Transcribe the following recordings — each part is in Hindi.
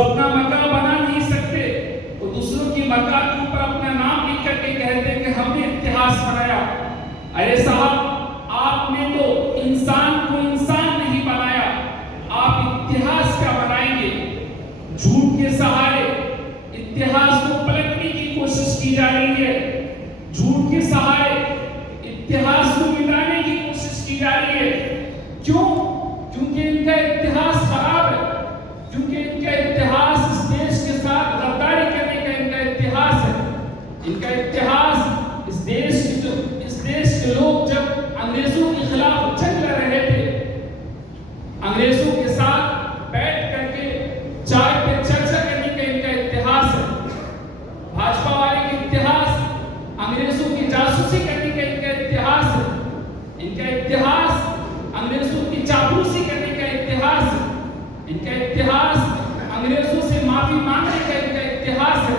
अपना मकान बना नहीं सकते, वो दूसरों की मकान के ऊपर अपना नाम लिख करके कहते हैं कि हमने इतिहास बनाया। अरे साहब, आपने तो इंसान को इंसान नहीं बनाया, आप इतिहास क्या बनाएंगे? झूठ के सहारे इतिहास को पलटने की कोशिश की जा रही है, झूठ के सहारे इतिहास को मिटाने की कोशिश की जा रही है। क्यों? क्योंकि इनका इतिहास खराब है, क्योंकि इनका इतिहास इस देश के साथ गद्दारी करने का इनका इतिहास है। इनका इतिहास इस देश के लोग जब अंग्रेजों के खिलाफ जंग लड़ रहे थे, अंग्रेजों के साथ बैठ करके चाय पे चर्चा करने का इनका इतिहास है। भाजपा वाले का इतिहास अंग्रेजों की जासूसी करने का इनका इतिहास है। इनका इतिहास अंग्रेजों की चापलूसी करने का इतिहास है। इनका इतिहास अंग्रेजों से माफी मांगने का इनका इतिहास है।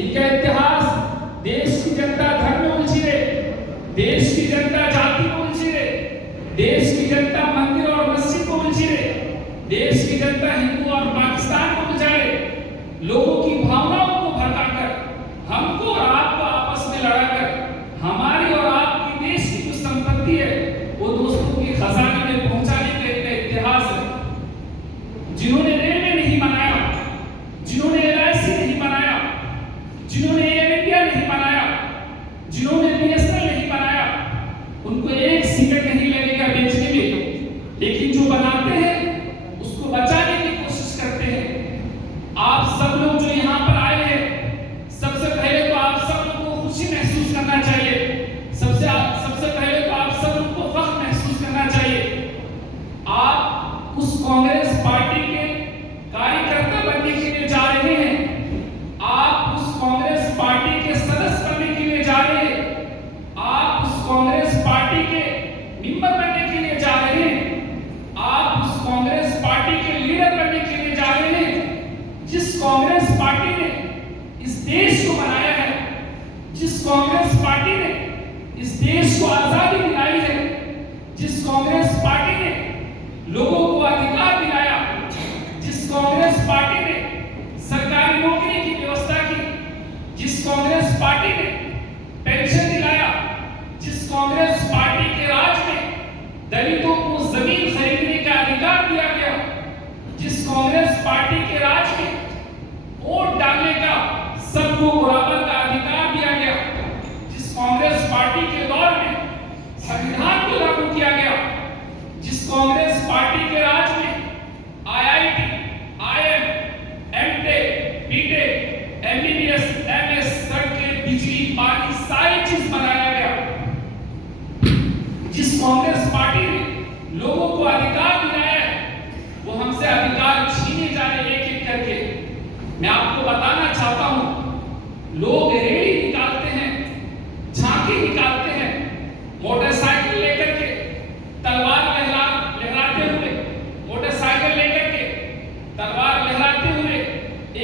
इनका इतिहास देश की जनता धर्म में उलझी है, देश की जनता जाति में उलझी है, देश की जनता मंदिर और मस्जिद में उलझी है, देश की जनता हिंदू और पाकिस्तान को उलझाए, लोगों की भावनाओं को भड़काकर, हमको और आपको आपस में लड़ाकर हमारी और आपकी देश की जो संपत्ति है वो दोस्तों के खजाने में पहुंचाने का इनका इतिहास है। जिन्होंने रेलवे नहीं बनाया, जिन्होंने एलआईसी नहीं बनाया, जिन्होंने एयर इंडिया नहीं बनाया, जिन्होंने बीएसएनएल नहीं बनाया, उनको एक सेकंड नहीं लगेगा बेचने में, लेकिन जो बनाते हैं उसको बचाने की कोशिश करते हैं। आप सब लोग जो यहाँ पर आए हैं, सबसे पहले तो आप सब लोग को खुशी महसूस करना चाहिए। सबसे पहले तो आप सब लोग को फख्र महसूस करना चाहिए। आप उस कांग्रेस पार्टी के कार्यकर्ता बनने के लिए जा रहे हैं, आप उस कांग्रेस पार्टी के सदस्य बनने के लिए जा रहे हैं, आप उस कांग्रेस पार्टी के मेंबर बनने के लिए जा रहे हैं, आप उस कांग्रेस पार्टी के लीडर बनने के लिए जा रहे हैं। जिस कांग्रेस पार्टी ने इस देश को बनाया है, जिस कांग्रेस पार्टी ने इस देश को आजादी दिलाई है, जिस कांग्रेस पार्टी ने लोगों को अधिकार दिलाया, जिस कांग्रेस पार्टी ने सरकारी नौकरी की व्यवस्था की, जिस कांग्रेस पार्टी ने पेंशन दिलाया, जिस कांग्रेस पार्टी के राज में दलितों को जमीन खरीदने का अधिकार दिया गया, जिस कांग्रेस पार्टी के राज में वोट डालने का सबको बराबर का अधिकार दिया गया, जिस कांग्रेस पार्टी के दौर में संविधान को लागू किया गया, जिस कांग्रेस पार्टी के राज में IIT, IM, MTech, BTech, MBBS, MS, सड़कें, बिजली, पानी सारी चीज बनाया गया, जिस कांग्रेस पार्टी ने लोगों को अधिकार दिलाया है, वो हमसे अधिकार छीने जा रहे एक एक करके। मैं आपको बताना चाहता हूं, लोग रैली निकालते हैं, झांकी निकालते हैं, मोटरसाइकिल लेकर के, तलवार लहराते हुए, मोटरसाइकिल लेकर के तलवार लहराते हुए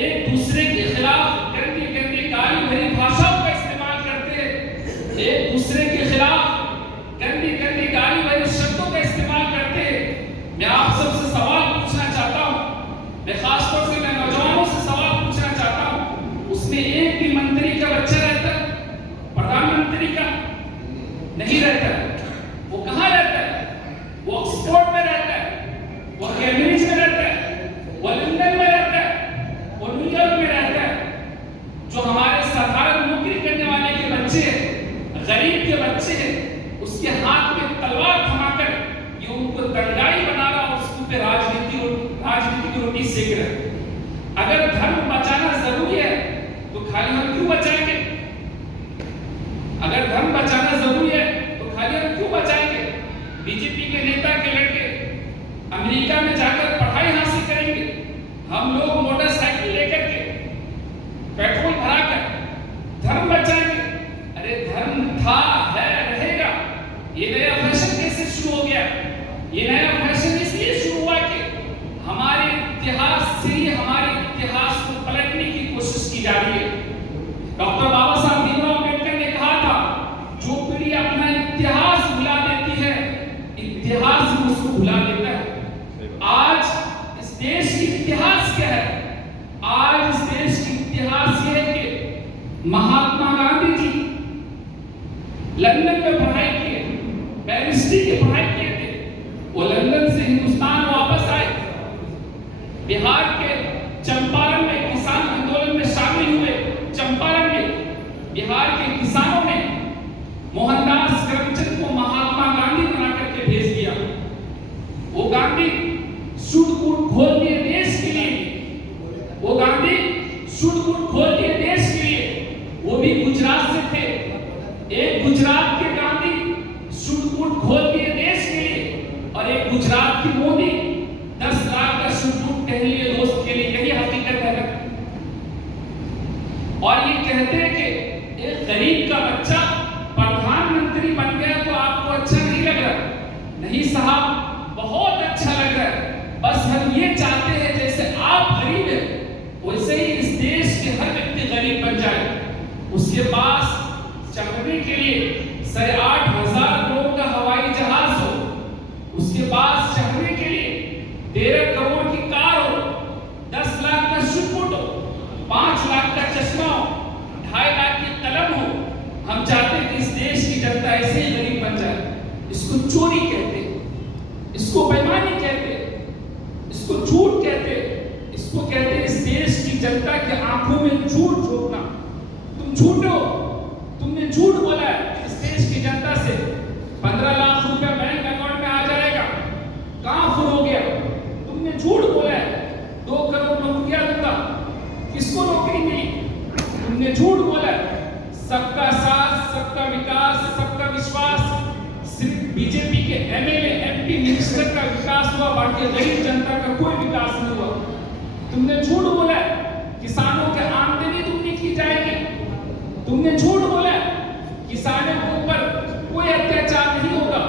एक दूसरे के खिलाफ गंदी गंदी गाली भरी भाषाओं का इस्तेमाल करते हैं, एक दूसरे के खिलाफ गंदी गंदी गाली भरी शब्दों का इस्तेमाल करते हैं। मैं आप सबसे सवाल पूछना चाहता हूं, मैं खासतौर से मैं नौजवानों से सवाल पूछना चाहता हूं, उसमें एक भी मंत्री का बच्चा रहता है? प्रधानमंत्री का नहीं रहता है। वो कहाँ रहता है? वो ऑक्सफोर्ड में रहता है, वो कैम्ब्रिज में रहता है, वो लंदन में रहता है, वो न्यूयॉर्क में रहता है। जो हमारे साधारण नौकरी करने वाले के बच्चे हैं, गरीब के बच्चे हैं, उसके हाथ में तलवार थमाकर ये उनको दंगाई बना रहा और उसके ऊपर राजनीति की रोटी सेक रहा है। अगर धर्म बचाना जरूरी है तो खाली हम क्यों बचाएंगे? अगर धर्म बचाना जरूरी है तो खाली हम क्यों बचाएंगे? बीजेपी के नेता के लड़के अमेरिका में जाकर पढ़ाई हासिल करेंगे, हम लोग मोटरसाइकिल लेकर के पेट्रोल भराकर धर्म बचाएंगे। अरे धर्म था, है, रहेगा। ये नया फैशन कैसे शुरू हो गया? ये नया फैशन इसलिए शुरू हुआ कि हमारे इतिहास से ही हमारे इतिहास को पलटने की कोशिश की जा रही है। डॉक्टर बाबा साहब भीमराव अम्बेडकर ने कहा था, जो पीढ़ी अपना इतिहास भुला देती है, इतिहास भी उसको भुला देता है। आज इस देश की इतिहास क्या है? आज इस देश की इतिहास ये है कि महात्मा गांधी जी लंदन में पढ़ाई किए, बैरिस्ट्री की पढ़ाई किए थे। वो लंदन से हिंदुस्तान वापस आए, बिहार के चंपारण में किसान आंदोलन में शामिल हुए। चंपारण में बिहार के किसानों ने मोहनदास करमचंद को महात्मा गांधी बना करके भेज दिया। वो गांधी सूट-बूट खोल दिए देश के लिए, वो गांधी सूट-बूट खोल दिए देश के लिए। वो भी गुजरात से थे। एक गुजरात के गांधी सूट-बूट खोल दिए देश के लिए और एक गुजरात की मोदी 10 लाख का सूट-बूट पहन लिए दोस्त के लिए। यही हकीकत है। और ये कहते हैं कि एक गरीब का बच्चा प्रधानमंत्री बन गया तो आपको अच्छा नहीं लग रहा? नहीं साहब, बहुत अच्छा लग रहा है। बस हम ये चाहते हैं जैसे आप गरीब हैं वैसे ही इस देश के हर व्यक्ति गरीब बन जाए। उसके पास चढ़ने के लिए 8,500 लोगों का हवाई जहाज हो, उसके पास चढ़ने के लिए 13 करोड़ की कार हो, 10 लाख का सूट-बूट हो, 5 लाख का चश्मा हो, 2.5 लाख की कलम हो। हम चाहते हैं कि इस देश की जनता ऐसे ही गरीब बन जाए। इसको चोरी कहते हैं, इसको बेईमानी कहते हैं, इसको झूठ कहते हैं, इसको कहते हैं इस देश की जनता की आंखों में झूठ झोंकना। तुम झूठे हो, तुमने झूठ बोला है इस देश की जनता से 15 लाख रुपया बैंक अकाउंट में आ जाएगा, कहां फुल हो गया? तुमने झूठ बोला है 2 करोड़ नौकरियां दूंगा, किसको नौकरी मिली? तुमने झूठ बोला है सबका साथ, सबका विकास, सबका विश्वास, सिर्फ बीजेपी के एमएलए, एमपी, मिनिस्टर का विकास हुआ, बाकी गरीब जनता का कोई विकास नहीं हुआ। तुमने झूठ बोला है किसानों की आमदनी दुगनी की जाएगी, तुमने झूठ